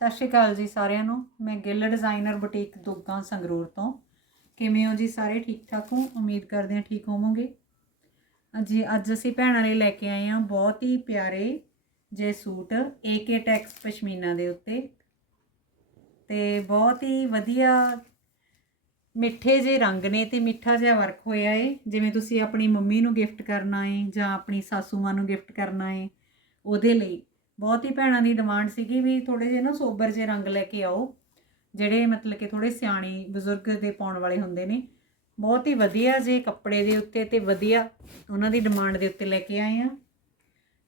ਸਤਿ ਸ਼੍ਰੀ ਅਕਾਲ ਜੀ ਸਾਰਿਆਂ ਨੂੰ। ਮੈਂ ਗਿੱਲ ਡਿਜ਼ਾਈਨਰ ਬੁਟੀਕ ਦੁੱਗਾ ਸੰਗਰੂਰ ਤੋਂ। ਕਿਵੇਂ ਹੋ ਜੀ ਸਾਰੇ? ਠੀਕ ਠਾਕ ਹੋ? ਉਮੀਦ ਕਰਦੇ ਹਾਂ ਠੀਕ ਹੋਵੋਗੇ। ਜੀ, ਅੱਜ ਅਸੀਂ ਭੈਣਾਂ ਲਈ ਲੈ ਕੇ ਆਏ ਹਾਂ ਬਹੁਤ ਹੀ ਪਿਆਰੇ ਜੇ ਸੂਟ ਏਕੇ ਟੈਕਸ ਪਸ਼ਮੀਨਾ ਦੇ ਉੱਤੇ। ਤੇ ਬਹੁਤ ਹੀ ਵਧੀਆ ਮਿੱਠੇ ਜੇ ਰੰਗ ਨੇ ਤੇ ਮਿੱਠਾ ਜਿਹਾ ਵਰਕ ਹੋਇਆ ਏ। ਜਿਵੇਂ ਤੁਸੀਂ ਆਪਣੀ ਮੰਮੀ ਨੂੰ ਗਿਫਟ ਕਰਨਾ ਏ ਜਾਂ ਆਪਣੀ ਸਾਸੂ ਮਾਂ ਨੂੰ ਗਿਫਟ ਕਰਨਾ ਏ, ਉਹਦੇ ਲਈ। ਬਹੁਤ ਹੀ ਭੈਣਾਂ ਦੀ ਡਿਮਾਂਡ ਸੀਗੀ ਵੀ ਥੋੜੇ ਜਿਹੇ ਨਾ ਸੋਬਰ ਜਿਹੇ ਰੰਗ ਲੈ ਕੇ ਆਓ, ਜਿਹੜੇ ਮਤਲਬ ਕਿ ਥੋੜੇ ਸਿਆਣੇ ਬਜ਼ੁਰਗ ਦੇ ਪਾਉਣ ਵਾਲੇ ਹੁੰਦੇ ਨੇ। ਬਹੁਤ ਹੀ ਵਧੀਆ ਜੇ ਕੱਪੜੇ ਦੇ ਉੱਤੇ ਤੇ ਵਧੀਆ ਉਹਨਾਂ ਦੀ ਡਿਮਾਂਡ ਦੇ ਉੱਤੇ ਲੈ ਕੇ ਆਏ ਆ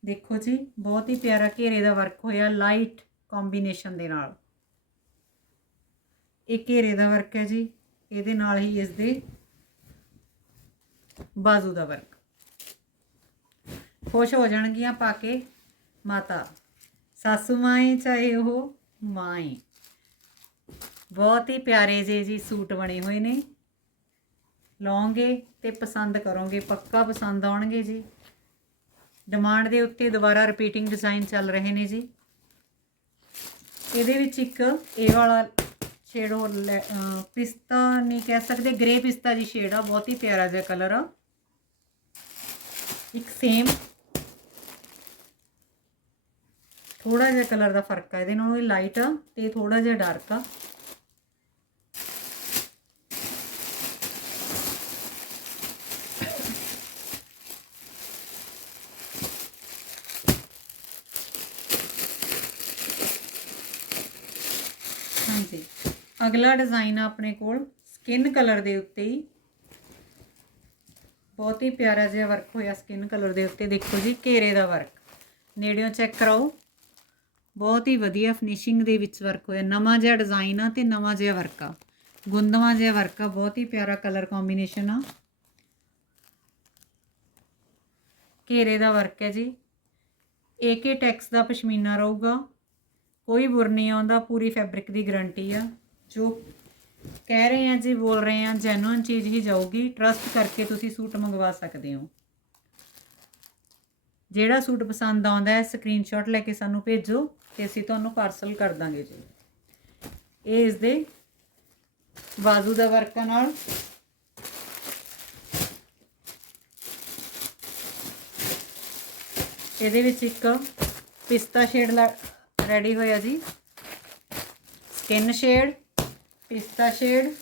ਦੇਖੋ ਜੀ, ਬਹੁਤ ਹੀ ਪਿਆਰਾ ਘੇਰੇ ਦਾ ਵਰਕ ਹੋਇਆ ਲਾਈਟ ਕੰਬੀਨੇਸ਼ਨ ਦੇ ਨਾਲ। ਇਹ ਘੇਰੇ ਦਾ ਵਰਕ ਹੈ ਜੀ, ਇਹਦੇ ਨਾਲ ਹੀ ਇਸ ਦੇ ਬਾਜ਼ੂ ਦਾ ਵਰਕ ਖੁਸ਼ ਹੋ ਜਾਣਗੀਆਂ ਪਾ ਕੇ ਮਾਤਾ। ਸਾਸੂ ਮਾਏ ਚਾਹੇ ਉਹ ਮਾਂ ਏ। ਬਹੁਤ ਹੀ ਪਿਆਰੇ ਜੇ ਜੀ ਸੂਟ ਬਣੇ ਹੋਏ ਨੇ। ਲਓਗੇ ਤੇ ਪਸੰਦ ਕਰੋਗੇ, ਪੱਕਾ ਪਸੰਦ ਆਉਣਗੇ ਜੀ। ਡਿਮਾਂਡ ਦੇ ਉੱਤੇ ਦੁਬਾਰਾ ਰਿਪੀਟਿੰਗ ਡਿਜ਼ਾਈਨ ਚੱਲ ਰਹੇ ਨੇ ਜੀ। ਇਹਦੇ ਵਿੱਚ ਇੱਕ ਇਹ ਵਾਲਾ ਸ਼ੇਡ ਹੋਰ ਲੈ- ਪਿਸਤਾ ਨਹੀਂ ਕਹਿ ਸਕਦੇ ਗ੍ਰੇ ਪਿਸਤਾ ਜੀ ਸ਼ੇਡ ਆ, ਬਹੁਤ ਹੀ ਪਿਆਰਾ ਜਿਹਾ ਕਲਰ ਆ। ਇੱਕ ਸੇਮ ਥੋੜਾ ਜਿਹਾ ਕਲਰ ਦਾ ਫ਼ਰਕ ਆ, ਇਹਦੇ ਨਾਲੋਂ ਇਹ ਲਾਈਟ ਆ ਤੇ ਥੋੜਾ ਜਿਹਾ ਡਾਰਕ ਆ। ਹਾਂਜੀ, ਅਗਲਾ ਡਿਜ਼ਾਈਨ ਆ ਆਪਣੇ ਕੋਲ ਸਕਿਨ ਕਲਰ ਦੇ ਉੱਤੇ ਹੀ। ਬਹੁਤ ਹੀ ਪਿਆਰਾ ਜਿਹਾ ਵਰਕ ਹੋਇਆ ਸਕਿਨ ਕਲਰ ਦੇ ਉੱਤੇ, ਦੇਖੋ ਜੀ, ਘੇਰੇ ਦਾ ਵਰਕ ਨੇੜਿਓਂ ਚੈੱਕ ਕਰਾਓ। ਬਹੁਤ ਹੀ ਵਧੀਆ ਫਿਨਿਸ਼ਿੰਗ ਦੇ ਵਿੱਚ ਵਰਕ ਹੋਇਆ। ਨਵਾਂ ਜਿਹਾ ਡਿਜ਼ਾਈਨ ਆ ਤੇ ਨਵਾਂ ਜਿਹਾ ਵਰਕ ਆ। ਗੁੰਦਵਾ ਜਿਹਾ ਵਰਕ ਆ। ਬਹੁਤ ਹੀ ਪਿਆਰਾ ਕਲਰ ਕੰਬੀਨੇਸ਼ਨ ਆ। ਘੇਰੇ ਦਾ ਵਰਕ ਹੈ ਜੀ। ਏਕੇ ਟੈਕਸ ਦਾ ਪਸ਼ਮੀਨਾ ਰਹੂਗਾ। ਕੋਈ ਬੁਰ ਨਹੀਂ ਆਉਂਦਾ, ਪੂਰੀ ਫੈਬਰਿਕ ਦੀ ਗਾਰੰਟੀ ਆ। ਜੋ ਕਹਿ ਰਹੇ ਆ ਜੀ, ਬੋਲ ਰਹੇ ਆ ਜੈਨੂਇਨ ਚੀਜ਼ ਹੀ ਜਾਊਗੀ। ਟਰਸਟ ਕਰਕੇ ਤੁਸੀਂ ਸੂਟ ਮੰਗਵਾ ਸਕਦੇ ਹੋ। ਜਿਹੜਾ ਸੂਟ ਪਸੰਦ ਆਉਂਦਾ ਹੈ ਸਕਰੀਨਸ਼ਾਟ ਲੈ ਕੇ ਸਾਨੂੰ ਭੇਜੋ ਤੇ ਅਸੀਂ ਤੁਹਾਨੂੰ ਪਾਰਸਲ ਕਰ ਦਾਂਗੇ ਜੀ। ਇਹ ਇਸ ਦੇ ਬਾਜ਼ੂ ਦਾ ਵਰਕਾਂ ਨਾਲ। ਇਹਦੇ ਵਿੱਚ ਇੱਕ ਪਿਸਤਾ ਸ਼ੇਡ ਰੈਡੀ ਹੋਇਆ ਜੀ। ਸਕਿਨ ਸ਼ੇਡ ਪਿਸਤਾ ਸ਼ੇਡ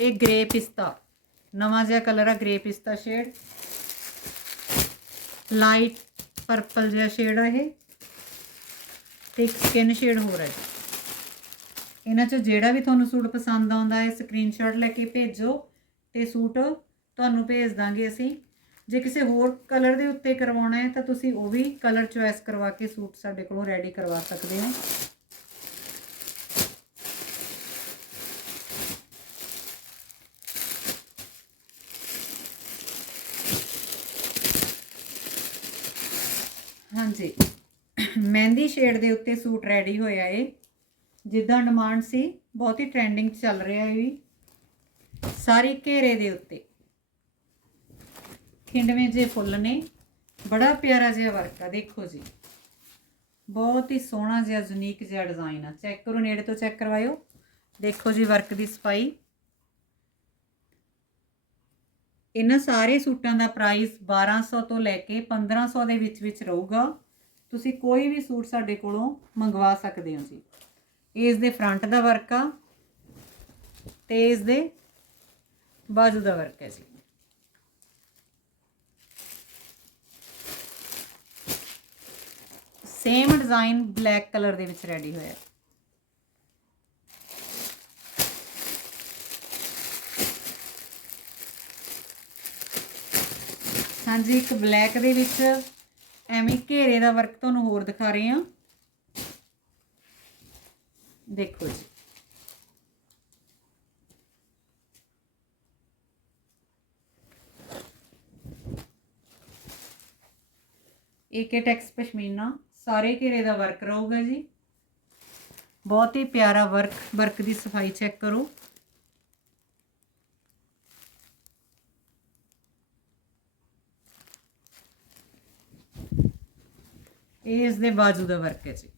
ਇਹ ਗ੍ਰੇ ਪਿਸਤਾ। ਨਵਾਂ ਜਿਹਾ ਕਲਰ ਆ ਗ੍ਰੇ ਪਿਸਤਾ ਸ਼ੇਡ ਲਾਈਟ ਪਰਪਲ ਜਿਹਾ ਸ਼ੇਡ ਆ ਇਹ ਤੇ ਇੱਕ ਸਕਿਨ ਸ਼ੇਡ ਹੋਰ ਹੈ ਇਹਨਾਂ ਚੋਂ ਜਿਹੜਾ ਵੀ ਤੁਹਾਨੂੰ ਸੂਟ ਪਸੰਦ ਆਉਂਦਾ ਹੈ ਸਕਰੀਨਸ਼ਾਟ ਲੈ ਕੇ ਭੇਜੋ ਤੇ ਸੂਟ ਤੁਹਾਨੂੰ ਭੇਜ ਦਾਂਗੇ ਅਸੀਂ। ਜੇ ਕਿਸੇ ਹੋਰ ਕਲਰ ਦੇ ਉੱਤੇ ਕਰਵਾਉਣਾ ਹੈ ਤਾਂ ਤੁਸੀਂ ਉਹ ਵੀ ਕਲਰ ਚੁਆਇਸ ਕਰਵਾ ਕੇ ਸੂਟ ਸਾਡੇ ਕੋਲੋਂ ਰੈਡੀ ਕਰਵਾ ਸਕਦੇ ਹੋ। ਜੀ। ਮਹਿੰਦੀ ਸ਼ੇਡ ਦੇ ਉੱਤੇ ਸੂਟ ਰੈਡੀ ਹੋਇਆ ਏ। ਜਿੱਦਾਂ ਡਿਮਾਂਡ ਸੀ, ਬਹੁਤ ਹੀ ਟ੍ਰੈਂਡਿੰਗ ਚੱਲ ਰਿਹਾ ਇਹ ਵੀ ਸਾਰੀ ਘੇਰੇ ਦੇ ਉੱਤੇ। ਖਿੰਡਵੇਂ ਜੇ ਫੁੱਲ ਨੇ। ਬੜਾ ਪਿਆਰਾ ਜਿਹਾ ਵਰਕ ਆ, ਦੇਖੋ ਜੀ। ਬਹੁਤ ਹੀ ਸੋਹਣਾ ਜਿਹਾ ਯੂਨੀਕ ਜਿਹਾ ਡਿਜ਼ਾਈਨ ਆ। ਚੈੱਕ ਕਰੋ, ਨੇੜੇ ਤੋਂ ਚੈੱਕ ਕਰਵਾਇਓ। ਦੇਖੋ ਜੀ ਵਰਕ ਦੀ ਸਫ਼ਾਈ। ਇਹਨਾਂ ਸਾਰੇ ਸੂਟਾਂ ਦਾ ਪ੍ਰਾਈਸ 1200 ਤੋਂ ਲੈ ਕੇ 1500 ਦੇ ਵਿੱਚ ਵਿੱਚ ਰਹੂਗਾ। ਤੁਸੀਂ ਕੋਈ ਵੀ ਸੂਟ ਸਾਡੇ ਕੋਲੋਂ ਮੰਗਵਾ ਸਕਦੇ ਹੋ ਜੀ। ਇਹ ਇਸ ਦੇ ਫਰੰਟ ਦਾ ਵਰਕ ਆ ਤੇ ਇਸ ਦੇ ਬਾਜੂ ਦਾ ਵਰਕ ਹੈ ਜੀ। ਸੇਮ ਡਿਜ਼ਾਈਨ ਬਲੈਕ ਕਲਰ ਦੇ ਵਿੱਚ ਰੈਡੀ ਹੋਇਆ। ਹਾਂਜੀ, ਇੱਕ ਬਲੈਕ ਦੇ ਵਿੱਚ ਐਵੇਂ ਘੇਰੇ ਦਾ ਵਰਕ ਤੁਹਾਨੂੰ ਹੋਰ ਦਿਖਾ ਰਹੇ ਹਾਂ। ਦੇਖੋ ਜੀ। ਏਕੇ ਟੈਕਸ ਪਸ਼ਮੀਨਾ, ਸਾਰੇ ਘੇਰੇ ਦਾ ਵਰਕ ਰਹੂਗਾ ਜੀ। ਬਹੁਤ ਹੀ ਪਿਆਰਾ ਵਰਕ ਵਰਕ ਦੀ ਸਫ਼ਾਈ ਚੈੱਕ ਕਰੋ। ਇਹ ਇਸ ਦੇ ਬਾਜੂ ਦਾ ਵਰਕ ਹੈ ਜੀ।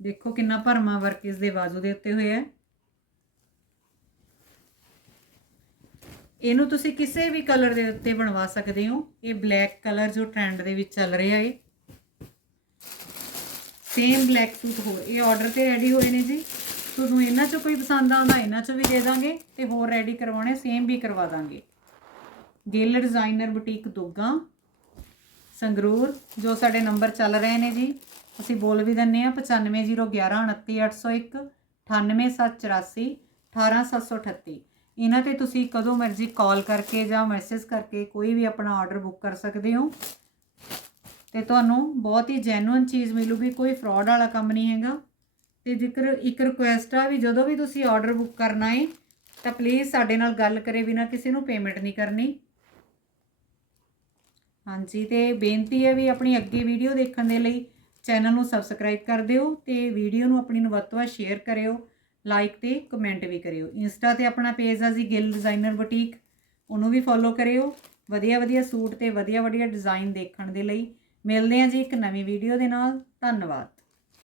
ਦੇਖੋ ਕਿੰਨਾ ਭਰਮਾ ਵਰਕ ਇਸ ਦੇ ਬਾਜੂ ਦੇ ਉੱਤੇ ਹੋਇਆ ਹੈ। ਇਹਨੂੰ ਤੁਸੀਂ ਕਿਸੇ ਵੀ ਕਲਰ ਦੇ ਉੱਤੇ ਬਣਵਾ ਸਕਦੇ ਹੋ। ਇਹ ਬਲੈਕ ਕਲਰ ਜੋ ਟ੍ਰੈਂਡ ਦੇ ਵਿੱਚ ਚੱਲ ਰਿਹਾ ਹੈ ਸੇਮ ਬਲੈਕ ਸੂਟ ਹੋਰ ਇਹ ਆਰਡਰ ਤੇ ਰੈਡੀ ਹੋਏ ਨੇ ਜੀ। ਤੁਹਾਨੂੰ ਇਹਨਾਂ ਚੋਂ ਕੋਈ ਪਸੰਦ ਆਉਂਦਾ, ਇਹਨਾਂ ਚੋਂ ਵੀ ਦੇ ਦਾਂਗੇ ਤੇ ਹੋਰ ਰੈਡੀ ਕਰਵਾਉਣੇ ਸੇਮ ਵੀ ਕਰਵਾ ਦਾਂਗੇ। Gill designer boutique Dogga. Sangrur, ਜੋ ਸਾਡੇ ਨੰਬਰ ਚੱਲ ਰਹੇ ਨੇ ਜੀ, ਅਸੀਂ ਬੋਲ ਵੀ ਦਿੰਨੇ ਆ 9501 29801 98784 18738 ਇਹਨਾਂ ਤੇ ਤੁਸੀਂ ਕਦੋਂ ਮਰਜ਼ੀ ਕਾਲ ਕਰਕੇ ਜਾਂ ਮੈਸੇਜ ਕਰਕੇ ਕੋਈ ਵੀ ਆਪਣਾ ਆਰਡਰ ਬੁੱਕ ਕਰ ਸਕਦੇ ਹੋ। ਤੇ ਤੁਹਾਨੂੰ ਬਹੁਤ ਹੀ ਜੈਨੂਇਨ ਚੀਜ਼ ਮਿਲੂਗੀ, ਕੋਈ ਫਰਾਡ ਵਾਲਾ ਕੰਮ ਨਹੀਂ ਹੈਗਾ। ਤੇ ਜ਼ਿਕਰ ਇੱਕ ਰਿਕੁਐਸਟ ਆ ਵੀ ਜਦੋਂ ਵੀ ਤੁਸੀਂ ਆਰਡਰ ਬੁੱਕ ਕਰਨਾ ਹੈ ਤਾਂ ਪਲੀਜ਼ ਸਾਡੇ ਨਾਲ ਗੱਲ ਕਰੇ ਬਿਨਾ ਕਿਸੇ ਨੂੰ ਪੇਮੈਂਟ ਨਹੀਂ ਕਰਨੀ। ਹਾਂਜੀ, ਤੇ ਬੇਨਤੀ ਹੈ ਵੀ ਆਪਣੀ ਅੱਗੇ ਵੀਡੀਓ ਦੇਖਣ ਦੇ ਲਈ ਚੈਨਲ ਨੂੰ ਸਬਸਕ੍ਰਾਈਬ ਕਰ ਦਿਓ ਤੇ ਵੀਡੀਓ ਨੂੰ ਆਪਣੀ ਨੂੰ ਵੱਧ ਤੋਂ ਵੱਧ ਸ਼ੇਅਰ ਕਰਿਓ, ਲਾਈਕ ਤੇ ਕਮੈਂਟ ਵੀ ਕਰਿਓ। ਇੰਸਟਾ ਤੇ ਆਪਣਾ ਪੇਜ ਆ ਜੀ, ਗਿੱਲ ਡਿਜ਼ਾਈਨਰ ਬੁਟੀਕ। ਉਹਨੂੰ ਵੀ ਫੋਲੋ ਕਰਿਓ। ਵਧੀਆ ਵਧੀਆ ਸੂਟ ਤੇ ਵਧੀਆ ਵਧੀਆ ਡਿਜ਼ਾਈਨ ਦੇਖਣ ਦੇ ਲਈ ਮਿਲਦੇ ਹਾਂ ਜੀ ਇੱਕ ਨਵੀਂ ਵੀਡੀਓ ਦੇ ਨਾਲ। ਧੰਨਵਾਦ।